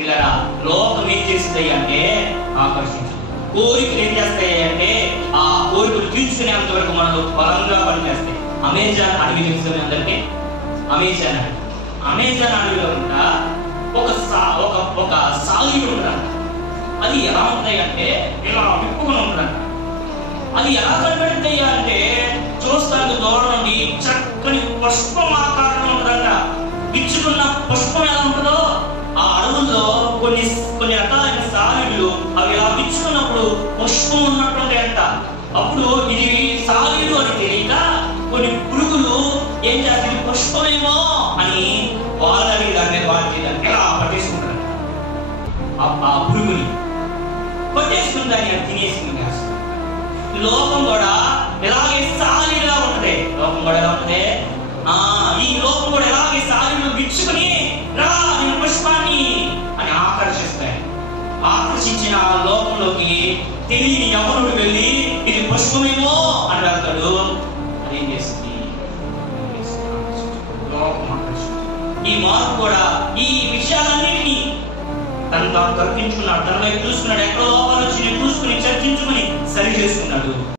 ఇలా లోకం ఏం చేస్తుంది అంటే ఆకర్షించదు. కోరికలు ఏం చేస్తాయి అంటే ఆ కోరికలు తీర్చుకునేంత వరకు మనలో బలంగా పనిచేస్తాయి. అమెజాన్ అడవి తెలుస్తుంది అందరికీ. అమెజాన్ అడవిలో ఉంటా ఒక సాగుడు ఉంటాడు. అది ఎలా ఉంటాయి అంటే ఇలా విప్పుకుని ఉంటాడు. అది ఎలా కనబడుతాయి అంటే చూస్తానికి దూరం నుండి చక్కని పుష్పం ఆకారంలో ఉంటుందంట. ఇచ్చుకున్న పుష్పం ఎలా ఉంటుందో ఆ అడవుల్లో కొన్ని రకాలైన సాలీళ్ళు అవి అలా విచ్చుకున్నప్పుడు పుష్పం ఉన్నట్టుంటాయంట. అప్పుడు ఇది సాలీడు అని తెలియక కొన్ని పురుగులు ఏం చేస్తాయి, పుష్పమేమో అని వాళ్ళని దాని మీద ఎలా పట్టేసుకుంటారు. ఆ పురుగుని పట్టేసుకుని దాన్ని తినేసింది. లోకం కూడా ఎలాగే సాలీడుగా ఉంటుంది. లోకం కూడా ఎలా ఉంటుంది, ఈ లోకం కూడా ఎలాగే సాలీడు విచ్చుకుని రా నేను పుష్పాన్ని అని ఆకర్షిస్తాయి. ఆకర్షించిన ఆ లోకంలోకి తెలియని ఎవరుడు వెళ్ళి ఇది పుష్పమేమో అని వెళ్తాడు. అదేం చేస్తుంది, లోకం ఆకర్షిస్తుంది. ఈ మార్పు కూడా ఈ విషయాలన్నింటినీ తను తాను తర్కించుకున్నాడు, తన వైపు చూసుకున్నాడు. ఎక్కడో లోపాలు వచ్చి చూసుకుని చర్చించుకుని సరి చేసుకున్నాడు.